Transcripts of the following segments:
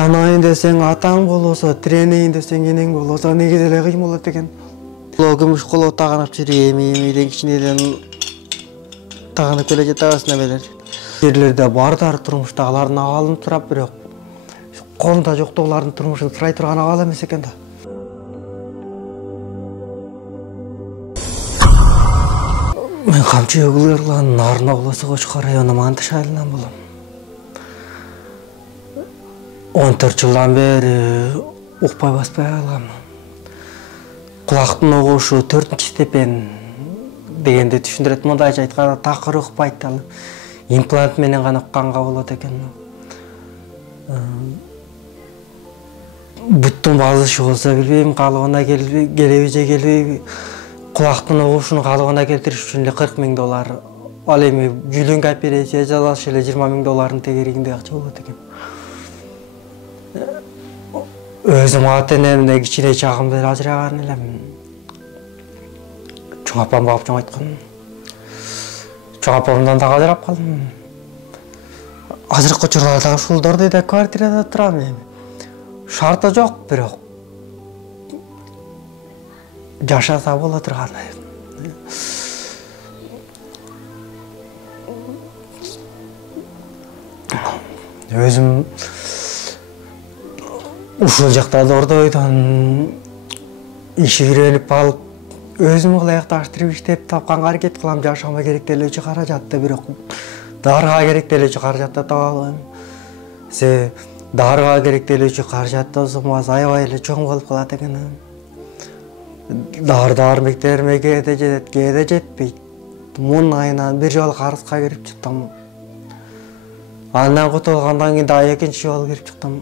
Анайын десең атаң болосо, тренейин десең энең болосо, негиз эле кыйын болот экен. Күмүш коло тагынып жүрүп эми кичинеден тагынып келе жатабыз немелер. Жерлерде бардар турмуштагылардын абалын сурап, бирок колунда жоктогулардын турмушун сурай турган абал эмес экен да. Мен камчы өгүлөрүн Нарына болосо Кочкор району Мандыш айылынан болом. 14 жылдан бери укпай баспай калгам. Кулактын огушу 4-степен дегенде түшүндүрөт. Мындайча айтканда такыр укпайт ал. Имплант менен гана укканга болот экен. Буттун базышы болсо билбейм, калыбына келеби же келбейби. Кулактын огушун калыбына келтириш үчүн эле $40,000. Ал эми жүлүнгө операция жасаш эле $20,000 тегерегинде акча болот экен. Өзүм ата-энемден кичине чагым бери ажыраган элем. Чоң апам багып чоң айткан. Чоң апамдан да ажырап калдым. Азыркы учурларда ушулдордо квартирада турам эми. Шарты жок, бирок жашаса боло турган. Өзүм ушул жакта Ордойдон иш үйрөнүп алып, өзүм ылайыкташтырып иштеп тапканга аракет кылам. Жашомо керектелүүчү каражатты, бирок дарыга керектелүүчү каражатты таба албайм. Дарыга керектелүүчү каражаттын суммасы аябай эле чоң болуп калат экен. Дары-дармектериме кээде жетет, кээде жетпейт. Мун айынан бир жолу карызга кирип чыктым. Андан кутулгандан кийин дагы экинчи жолу кирип чыктым.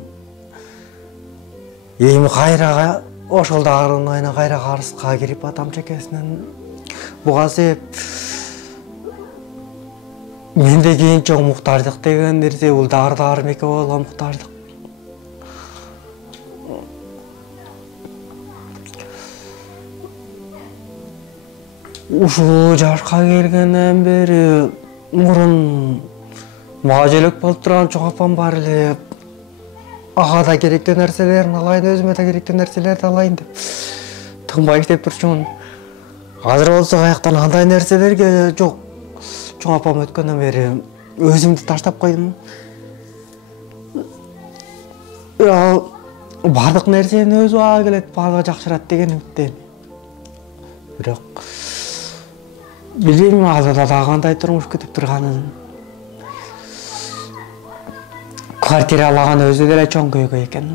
Эми кайра ошол дарынын айынан кайра карызга кирип атам чекесинен буга себеп менде кийин чоң муктаждык деген нерсе бул дары-дармекке болгон муктаждык. Ушул жашка келгенден бери мурун мага желек болуп турган чоң апам бар эле. Ага да керектүү нерселерин алайын, өзүмө да керектүү нерселерди алайын деп тынбай иштеп турчумун. Азыр болсо каяктан андай нерселерге жок. Чоң апам өткөндөн бери өзүмдү таштап койдум. Бардык нерсени өз убагы келет, баардыгы жакшырат деген үмүттөйм. Бирок билбейм, алдыда дагы кандай турмуш күтүп турганын. Квартира алаган өзү деле чоң көйгөй экен.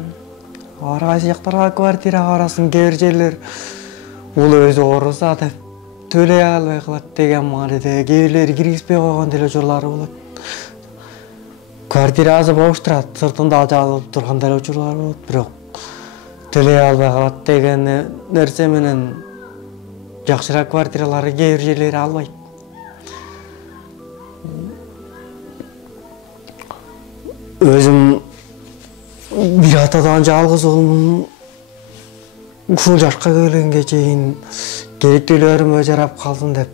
Ар кайсы жактарга квартира барасың, кээ бир жерлер бул өзү ооруса деп төлөй албай калат деген мааниде, кээ бирлери киргизбей койгон деле учурлары болот. Квартирасы бош турат, сыртында жабылып турган деле учурлар болот, бирок төлөй албай калат деген нерсе менен жакшыраак квартиралары кээ бир жерлери албайт. Өзүм бир атадан жалгыз улмун. Ушул жашка келгенге чейин керектүүлөрүмө жарап калсын деп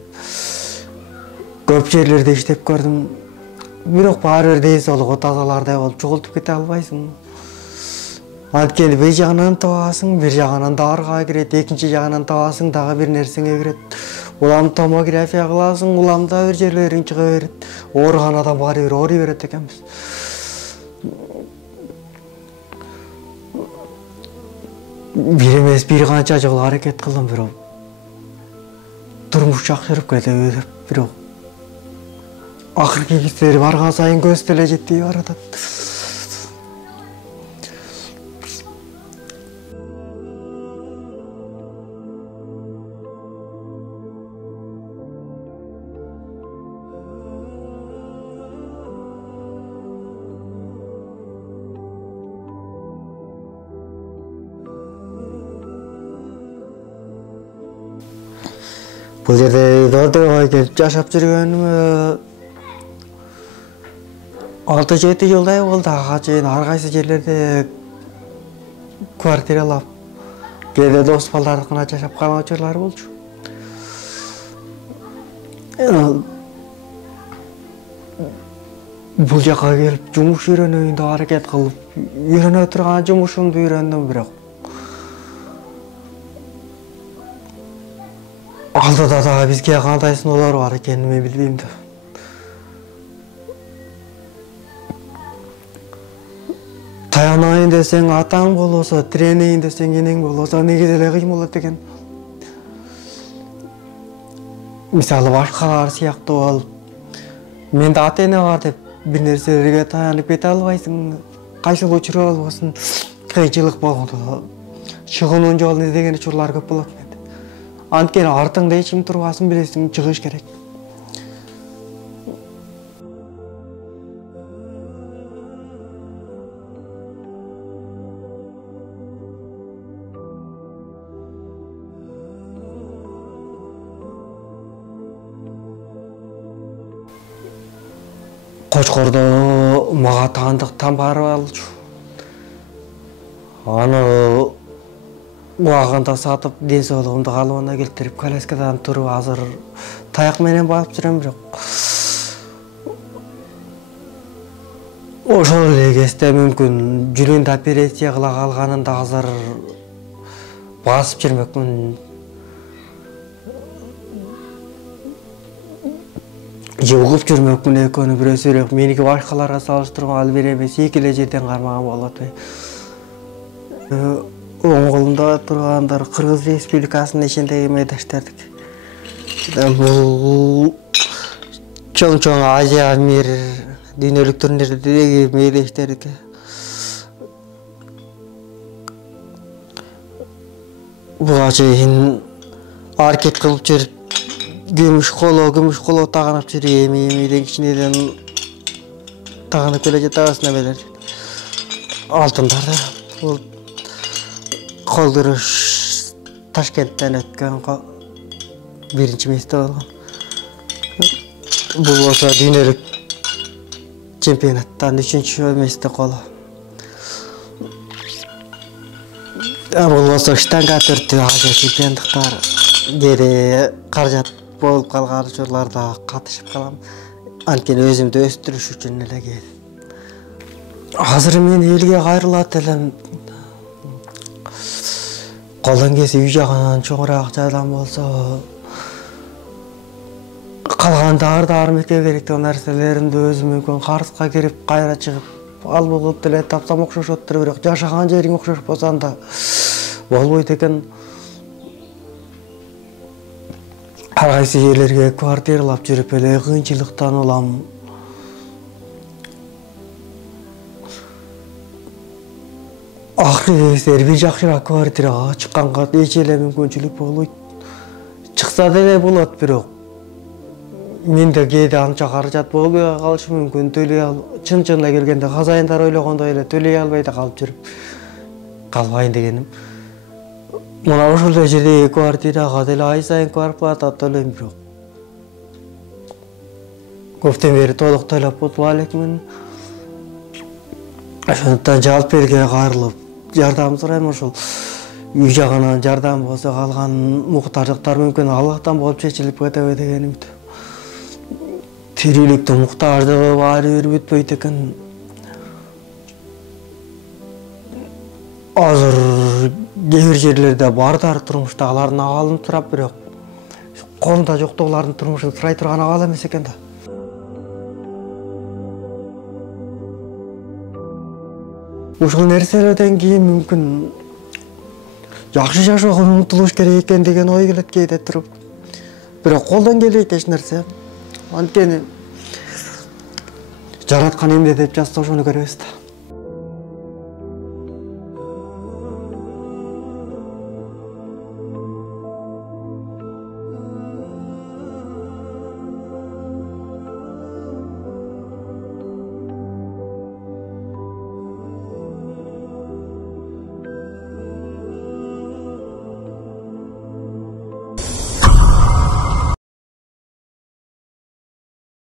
көп жерлерде иштеп көрдүм. Бирок баары бир ден соолугу тазалардай болуп чогултуп кете албайсың. Анткени бир жагынан табасың, бир жагынан дарыга кирет, экинчи жагынан табасың, дагы бир нерсеңе кирет. Улам томография кыласың, уламда бир жерлериң чыга берет. Ооруган адам баары бир ооруй берет экенбиз. Бир эмес, бир канча жолу аракет кылдым, бирок турмуш жакшырып кетеби деп, бирок акыркы кездери барган сайын көз деле жетпей баратат. Бул жерде Ордойго келип жашап жүргөнүмө 6-7 жылдай болду. Ага чейин ар кайсы жерлерде квартиралап, кээде дос балдардыкына жашап калган учурлар болчу. бул жака келип жумуш үйрөнөйүн деп аракет кылып үйрөнө турган жумушумду үйрөндүм, бирок алдыда дагы бизге кандай сыноолор бар экенин мен билбейм да. Таянайын десең атаң болосо, тиренейин десең энең болосо, негизи эле кыйын болот экен. Мисалы башкалар сыяктуу болуп, менде ата эне бар деп бир нерселерге таянып кете албайсың. Кайсыл учур болбосун кыйынчылык болгондо чыгуунун жолун издеген учурлар көп болот менде. Анткени артыңда эч ким турбасын билесиң, чыгыш керек. Кочкордо мага таандыктан барып алчу. Аны убагында сатып, ден соолугумду калыбына келтирип, коляскадан туруп азыр таяк менен барып жүрөм, бирок ошол эле кезде мүмкүн жүрөктө операция кыла калганында азыр басып жүрмөкмүн. Же угуп жүрмөкмүн экөөнү, бирөөсү эле меники башкаларга салыштырмалуу бир эмес, эки эле жерден кармаган болот. Оң колумда тургандар Кыргыз Республикасынын ичиндеги мейдаштардык. Бул чоң Азия мир дүйнөлүк турнирлердеги мейдаштардык. Буга чейин аракет кылып жүрүп күмүш коло таганып жүрүп, эми кичинеден таганып келе жатабыз немелер. Алтындарды бул колдуруш Ташкенттен өткөн биринчи месте болгон. Бул болсо дүйнөлүк чемпионаттан 3-чү месте коло. Бул болсо штанга төртү Азия чемпиондуктар дере каражат болуп калган учурларда катышып калам. Анткени өзүмдү өстүрүш үчүн эле келдим. Азыр мен элге кайрылат элем. Колдон келсе үй жагынан чоңураак жардам болсо, калган дары мекке керектүү нерселеримди өзүм мүмкүн карызга кирип кайра чыгып алып болуп деле тапсам окшошоттур, бирок жашаган жериң окшош болсо анда болбойт экен. Ар кайсы жерлерге квартиралап жүрүп эле кыйынчылыктан улам. Акыркы кездери бир жакшыраак квартирага чыкканга эч эле мүмкүнчүлүк болбойт. Чыкса деле болот, бирок менде кээде анча каражат болбой калышы мүмкүн. Төлөй чын-чынына келгенде казайындар ойлогондой эле төлөй албай да калып жүрүп калбайын дегеним. Мына ошол жердеги квартирага деле ай сайын квартплата төлөйм, бирок көптөн бери толук төлөп утула элекмин. Ошондуктан жалпы элге кайрылып жардам сурайм. Ошол үй жагынан жардам болсо, калган муктаждыктар мүмкүн Аллахтан болуп чечилип кетеби деген үмүт. Тирүүлүктүн муктаждыгы баары бир бүтпөйт экен. Азыр кээ бир жерлерде бардар турмуштагылардын абалын сурап, бирок колунда жоктогулардын турмушун сурай турган абал эмес экен да. Ушул нерселерден кийин мүмкүн жакшы жашоого умтулуш керек экен деген ой келет кээде туруп. Бирок колдон келбейт эч нерсе. Анткени жараткан эмне деп жазса ошону көрөбүз да.